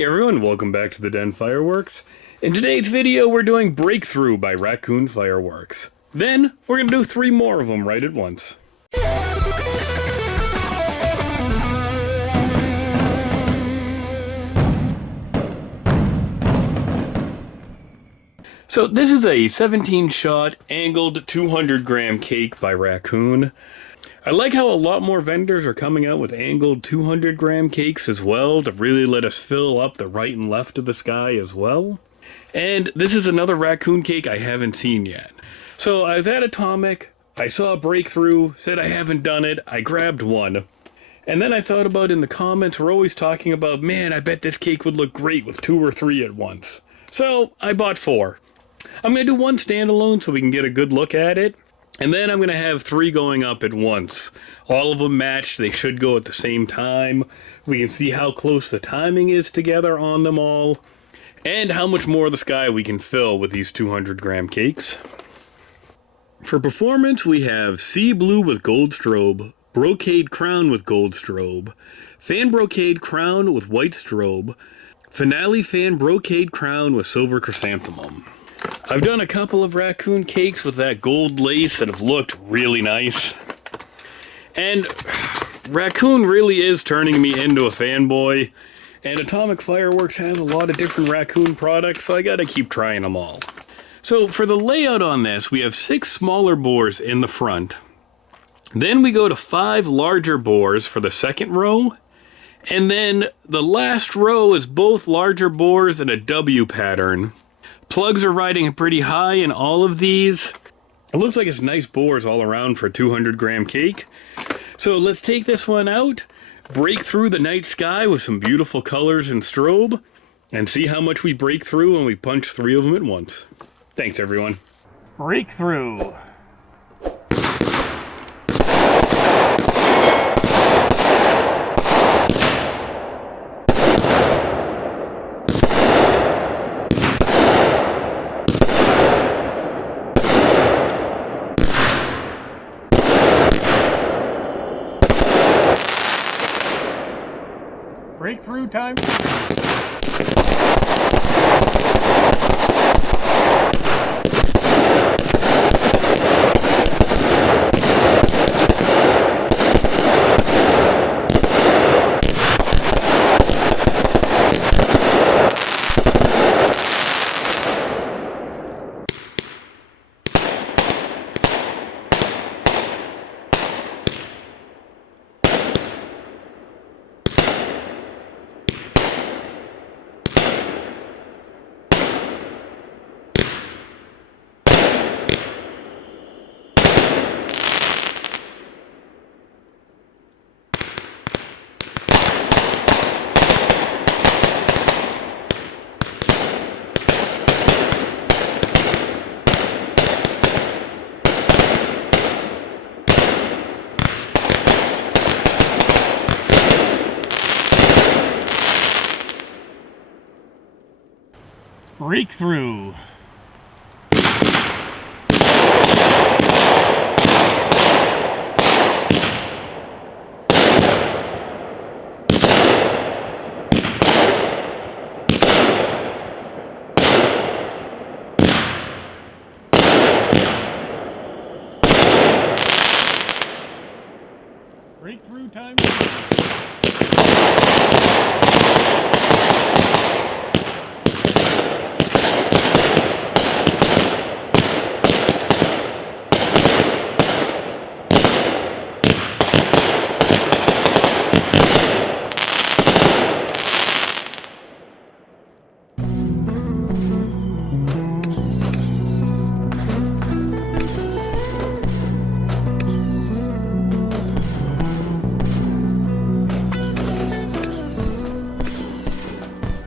Hey everyone, welcome back to the Den Fireworks. In today's video, we're doing Breakthrough by Raccoon Fireworks. Then, we're going to do 3 more of them right at once. So this is a 17-shot angled 200-gram cake by Raccoon. I like how a lot more vendors are coming out with angled 200-gram cakes as well to really let us fill up the right and left of the sky as well. And this is another Raccoon cake I haven't seen yet. So I was at Atomic, I saw a Breakthrough, said I haven't done it, I grabbed one. And then I thought about in the comments, we're always talking about, man, I bet this cake would look great with 2 or 3 at once. So I bought 4. I'm going to do one standalone so we can get a good look at it. And then I'm going to have 3 going up at once. All of them matched. They should go at the same time. We can see how close the timing is together on them all. And how much more of the sky we can fill with these 200-gram cakes. For performance, we have Sea Blue with Gold Strobe, Brocade Crown with Gold Strobe, Fan Brocade Crown with White Strobe, Finale Fan Brocade Crown with Silver Chrysanthemum. I've done a couple of Raccoon cakes with that gold lace that have looked really nice. And Raccoon really is turning me into a fanboy. And Atomic Fireworks has a lot of different Raccoon products, so I gotta keep trying them all. So for the layout on this, we have 6 smaller bores in the front. Then we go to 5 larger bores for the second row. And then the last row is both larger bores and a W pattern. Plugs are riding pretty high in all of these. It looks like it's nice bores all around for a 200-gram cake. So let's take this one out, break through the night sky with some beautiful colors and strobe, and see how much we break through when we punch 3 of them at once. Thanks, everyone. Breakthrough. Breakthrough time. Breakthrough. Breakthrough time.